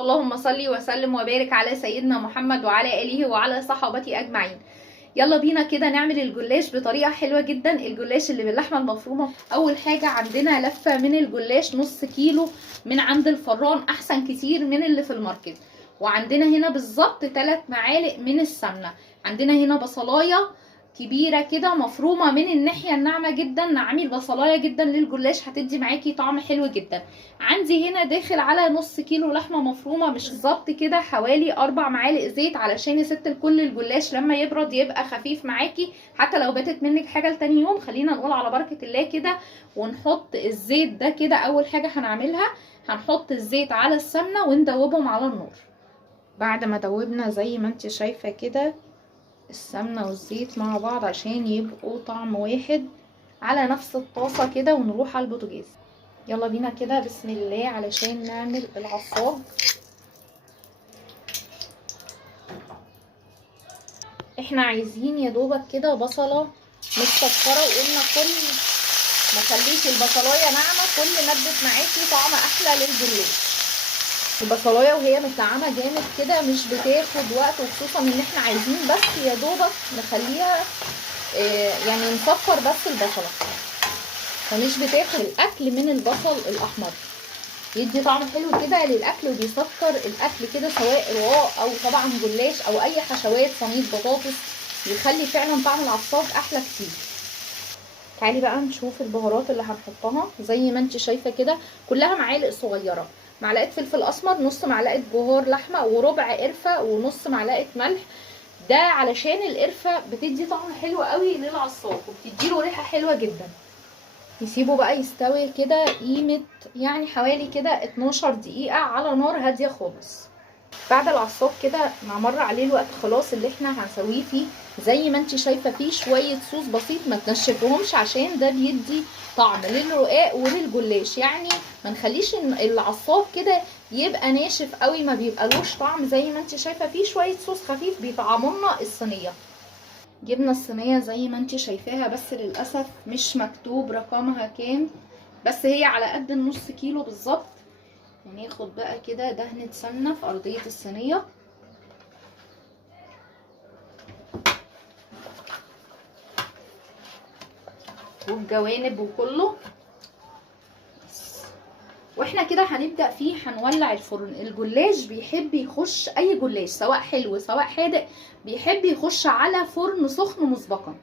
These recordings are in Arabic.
اللهم صل وسلم وبارك على سيدنا محمد وعلى آله وعلى صحابته أجمعين. يلا بينا كده نعمل الجلاش بطريقة حلوة جدا، الجلاش اللي باللحمة المفرومة. أول حاجة عندنا لفة من الجلاش نص كيلو من عند الفران، أحسن كتير من اللي في الماركت. وعندنا هنا بالظبط 3 معالق من السمنة. عندنا هنا بصلاية كبيرة كده مفرومة من الناحية الناعمة جدا، نعمي البصلاية جدا للجلاش هتدي معاكي طعم حلو جدا. عندي هنا داخل على نص كيلو لحمة مفرومة، مش بالظبط كده، حوالي 4 معالق زيت علشان يا ست الكل الجلاش لما يبرد يبقى خفيف معاكي، حتى لو باتت منك حاجة لتاني يوم. خلينا نقول على بركة الله كده ونحط الزيت ده كده. اول حاجة هنعملها هنحط الزيت على السمنة وندوبهم على النار. بعد ما دوبنا زي ما انت شايفة كده السمنة والزيت مع بعض عشان يبقوا طعم واحد على نفس الطاسة كده، ونروح على البوتاجاز. يلا بينا كده بسم الله علشان نعمل العصاج. احنا عايزين يا دوبك كده بصلة متكسرة، وقلنا كل ما خليتي البصلاية ناعمة كل ما ادت معاكي طعم احلى للجلاش. البصلايه وهي متنعمه جامد كده مش بتاخد وقت، وخصوصا ان احنا عايزين بس يا دوبك نخليها يعني نصفر بس البصله، فمش بتاخد الاكل من البصل الاحمر. يدي طعم حلو كده للاكل وبيسكر الاكل كده، سواء رقاق او طبعا جلاش او اي حشوات صينيه بطاطس، بيخلي فعلا طعم العصاج احلى كتير. تعالي بقى نشوف البهارات اللي هنحطها. زي ما انت شايفه كده كلها معالق صغيره. معلقه فلفل اسمر، نص معلقه بهار لحمه، وربع قرفه، ونص معلقه ملح. ده علشان القرفه بتدي طعم حلو قوي للعصاج وبتديله ريحه حلوه جدا. نسيبه بقى يستوي كده قيمه يعني حوالي كده 12 دقيقه على نار هاديه خالص. بعد العصاج كده ما مر عليه الوقت خلاص اللي احنا هنسويه فيه، زي ما انت شايفه فيه شويه صوص بسيط، ما تنشفوهمش عشان ده بيدي طعم للرقاق وللجلاش. يعني ما نخليش العصاج كده يبقى ناشف قوي، ما بيبقالوش طعم. زي ما انت شايفه فيه شويه صوص خفيف بيطعموا لنا الصينيه. جبنا الصينيه زي ما انت شايفاها، بس للاسف مش مكتوب رقمها كام، بس هي على قد النص كيلو بالظبط. وناخد بقى كده دهنة سمنة في أرضية الصينية، والجوانب وكله. واحنا كده هنبدأ فيه، هنولع الفرن. الجلاش بيحب يخش، أي جلاش سواء حلو سواء حادق بيحب يخش على فرن سخن مسبقا.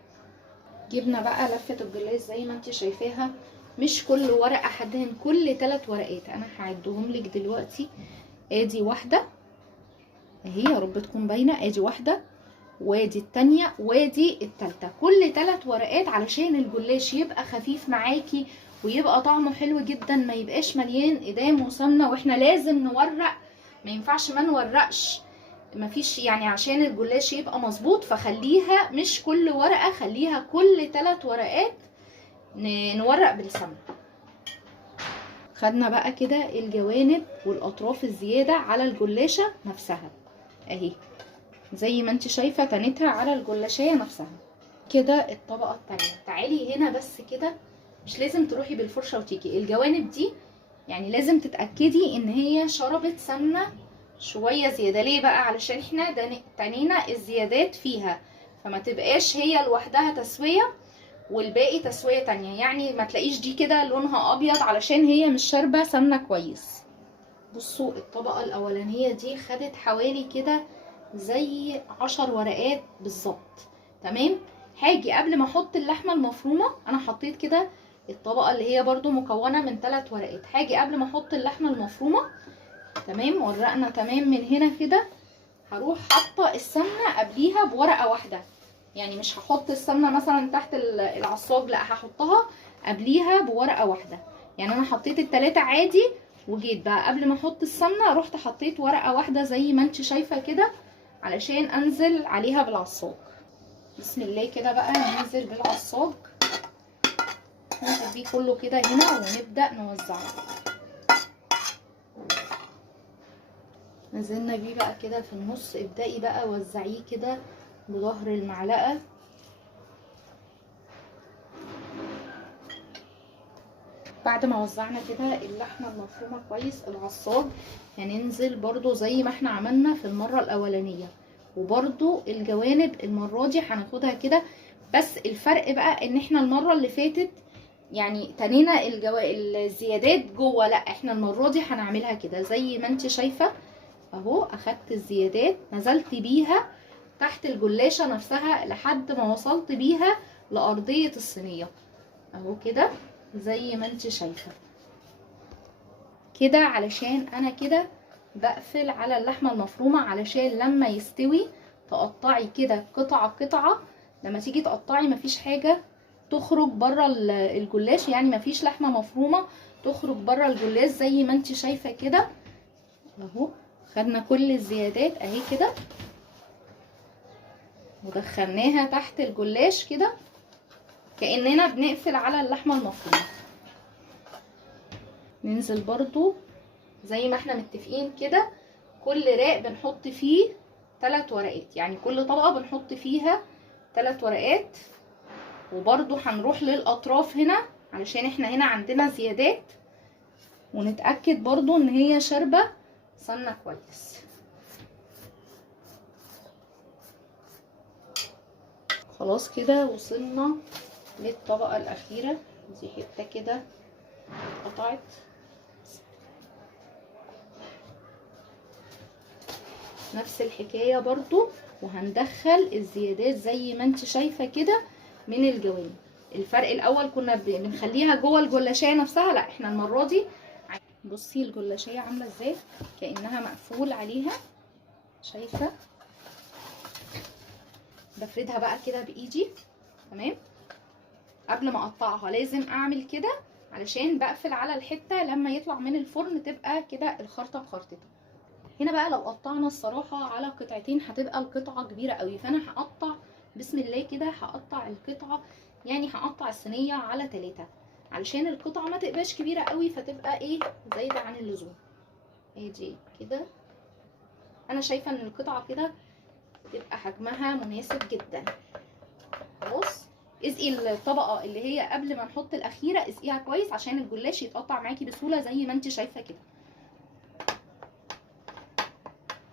جبنا بقى لفة الجلاش زي ما انت شايفاها، مش كل ورقة هدهن، كل 3 ورقات. انا هعدهم لك دلوقتي. ادي واحدة اهي، يا رب تكون باينه. ادي واحده، وادي التانية، وادي التالتة. كل 3 ورقات علشان الجلاش يبقى خفيف معاكي ويبقى طعمه حلو جدا، ما يبقاش مليان ادام وسمنه. واحنا لازم نورق، ما ينفعش ما نورقش، مفيش يعني عشان الجلاش يبقى مظبوط. فخليها مش كل ورقه، خليها كل 3 ورقات نورق بالسمنه. خدنا بقى كده الجوانب والاطراف الزياده على الجلاشه نفسها اهي، زي ما انت شايفه تنتها على الجلاشيه نفسها كده. الطبقه التانية تعالي هنا بس كده، مش لازم تروحي بالفرشه وتيجي. الجوانب دي يعني لازم تتاكدي ان هي شربت سمنه شويه زياده. ليه بقى؟ علشان احنا تنينا الزيادات فيها، فما تبقاش هي لوحدها تسويه والباقي تسويه تانية. يعني ما تلاقيش دي كده لونها ابيض علشان هي مش شاربه سمنه كويس. بصوا الطبقه الاولانيه دي خدت حوالي كده زي 10 ورقات بالظبط. تمام. هاجي قبل ما احط اللحمه المفرومه، انا حطيت كده الطبقه اللي هي برضو مكونه من 3 ورقات. هاجي قبل ما احط اللحمه المفرومه، تمام، ورقنا تمام من هنا كده، هروح حاطه السمنه قبليها بورقه واحده. يعني مش هحط السمنه مثلا تحت العصاج، لا هحطها قبليها بورقه واحده. يعني انا حطيت ال3 عادي، وجيت بقى قبل ما احط السمنه رحت حطيت ورقه واحده زي ما انت شايفه كده علشان انزل عليها بالعصاج. بسم الله كده بقى ننزل بالعصاج، ننزل بيه كله كده هنا ونبدأ نوزعه. نزلنا بيه بقى كده في النص، ابدأي بقى وزعيه كده بظهر المعلقة. بعد ما وزعنا كده اللحمه المفرومه كويس، العصاج هننزل برضو زي ما احنا عملنا في المره الاولانيه، وبرضو الجوانب المره دي هناخدها كده. بس الفرق بقى ان احنا المره اللي فاتت يعني تنينا الزيادات جوه، لا احنا المره دي هنعملها كده زي ما انت شايفه اهو. اخدت الزيادات نزلت بيها تحت الجلاشه نفسها لحد ما وصلت بيها لارضيه الصينيه اهو كده زي ما انت شايفه كده، علشان انا كده بقفل على اللحمه المفرومه علشان لما يستوي تقطعي كده قطعه قطعه، لما تيجي تقطعي مفيش حاجه تخرج بره الجلاش، يعني مفيش لحمه مفرومه تخرج بره الجلاش زي ما انت شايفه كده اهو. خدنا كل الزيادات اهي كده ودخلناها تحت الجلاش كده كأننا بنقفل على اللحمه المفرومه. ننزل برضو زي ما احنا متفقين كده، كل راق بنحط فيه 3 ورقات، يعني كل طبقه بنحط فيها 3 ورقات. وبرضو هنروح للاطراف هنا علشان احنا هنا عندنا زيادات، ونتأكد برضو ان هي شاربة سمنة كويس. خلاص كده وصلنا للطبقة الاخيرة، دي حتة كده اتقطعت. نفس الحكاية برضو، وهندخل الزيادات زي ما انت شايفة كده من الجوانب. الفرق الاول كنا بنخليها جوه الجلاشية نفسها، لا احنا المرة دي بصي الجلاشية عاملة ازاي كأنها مقفول عليها، شايفة؟ بفردها بقى كده بايدي تمام. قبل ما اقطعها لازم اعمل كده علشان بقفل على الحتة لما يطلع من الفرن تبقى كده الخرطة بخرطتها. هنا بقى لو قطعنا الصراحة على قطعتين هتبقى القطعة كبيرة قوي، فانا هقطع بسم الله كده، هقطع القطعة يعني هقطع الصينية على 3 علشان القطعة ما تبقاش كبيرة قوي فتبقى ايه زايدة عن اللزوم. ادي كده انا شايفة ان القطعة كده تبقى حجمها مناسب جدا. خلاص اسقي الطبقة اللي هي قبل ما نحط الاخيرة، اسقيها كويس عشان الجلاش يتقطع معاكي بسهولة زي ما انت شايفة كده.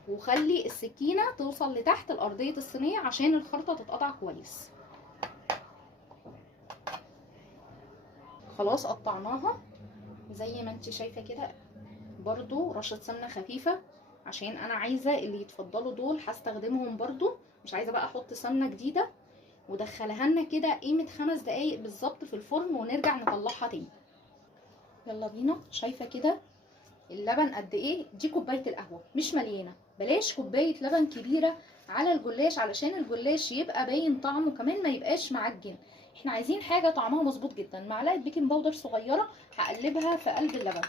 وخلي السكينة توصل لتحت الأرضية الصينية عشان الخرطة تتقطع كويس. خلاص قطعناها زي ما انت شايفة كده، برضو رشة سمنة خفيفة عشان انا عايزة اللي يتفضلوا دول هستخدمهم برضو، مش عايزة بقى احط سمنة جديدة. ودخلها لنا كده قيمة 5 دقايق بالظبط في الفرن ونرجع نطلعها تاني. يلا بينا. شايفة كده اللبن قد ايه؟ دي كوبايه القهوه مش مليانه، بلاش كوبايه لبن كبيره على الجلاش علشان الجلاش يبقى باين طعمه كمان ما يبقاش معجن. احنا عايزين حاجه طعمها مظبوط جدا. معلقه بيكنج باودر صغيره هقلبها في قلب اللبن.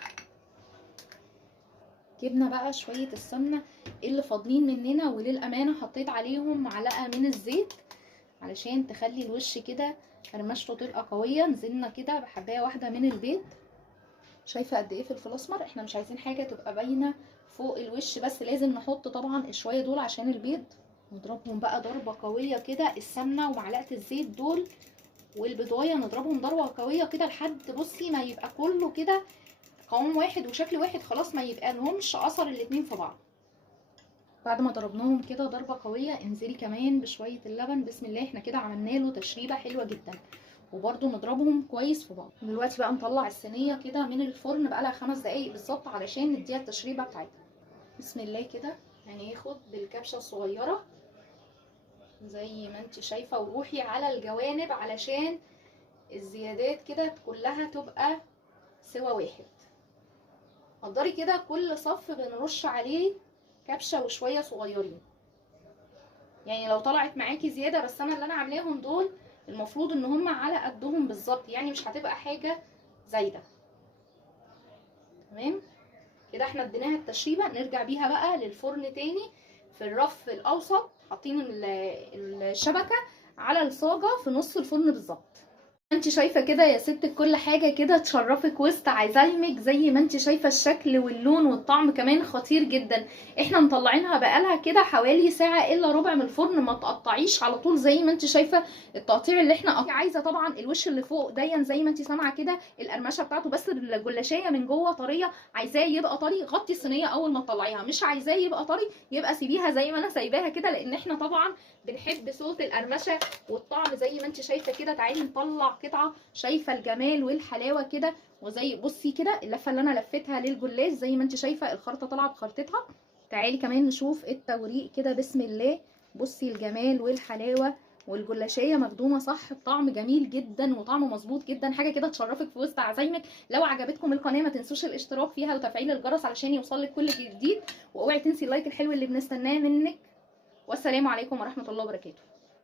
جبنا بقى شويه السمنه اللي فاضلين مننا، وللامانه حطيت عليهم معلقه من الزيت علشان تخلي الوش كده فرمشته تبقى قويه. نزلنا كده بحبايه واحده من البيض. شايفه قد ايه فلفل اسمر؟ احنا مش عايزين حاجه تبقى باينه فوق الوش، بس لازم نحط طبعا شويه دول عشان البيض. نضربهم بقى ضربه قويه كده، السمنه ومعلقه الزيت دول والبيضايه نضربهم ضربه قويه كده لحد بصي ما يبقى كله كده قوام واحد وشكل واحد، خلاص ما يبقى لهمش اثر الاتنين في بعض. بعد ما ضربناهم كده ضربه قويه انزلي كمان بشويه اللبن. بسم الله، احنا كده عملنا له تشريبه حلوه جدا، وبرده نضربهم كويس في بعض. دلوقتي بقى نطلع الصينيه كده من الفرن بقى لها 5 دقايق بالظبط علشان نديها التشريبه بتاعتها. بسم الله كده هناخد بالكبشه الصغيره زي ما انت شايفه، وروحي على الجوانب علشان الزيادات كده كلها تبقى سوا واحد. قدري كده كل صف بنرش عليه كبشه وشويه صغيرين، يعني لو طلعت معاكي زياده، بس انا اللي انا عاملاهم دول المفروض ان هم على قدهم بالظبط، يعني مش هتبقى حاجه زايده. تمام كده احنا اديناها التشريبه. نرجع بيها بقى للفرن تاني. في الرف الاوسط حاطين الشبكه على الصاجه في نص الفرن بالظبط. انت شايفه كده يا ست كل حاجه كده تشرفك وسط عزايمك، زي ما انت شايفه الشكل واللون والطعم كمان خطير جدا. احنا مطلعينها بقالها كده حوالي ساعه الا ربع من الفرن، ما تقطعيش على طول زي ما انت شايفه التقطيع اللي احنا عايزه طبعا الوش اللي فوق داين زي ما انت سامعه كده القرمشه بتاعته، بس الجلاشيه من جوه طريه، عايزاه يبقى طري غطي الصينيه اول ما تطلعيها، مش عايزاه يبقى طري يبقى سيبيها زي ما انا سايباها كده، لان احنا طبعا بنحب صوت القرمشه والطعم زي ما انت شايفه كده. تعالي نطلع قطعه، شايفه الجمال والحلاوه كده، وزي بصي كده اللفه اللي انا لفيتها للجلاش زي ما انت شايفه الخرطه طالعه بخرطتها. تعالي كمان نشوف التوريق كده، بسم الله، بصي الجمال والحلاوه، والجلاشيه مخدومه صح بطعم جميل جدا وطعم مظبوط جدا، حاجه كده تشرفك في وسط عزايمك. لو عجبتكم القناه ما تنسوش الاشتراك فيها وتفعيل الجرس علشان يوصلك كل جديد، واوعي تنسي اللايك الحلو اللي بنستناه منك. والسلام عليكم ورحمه الله وبركاته.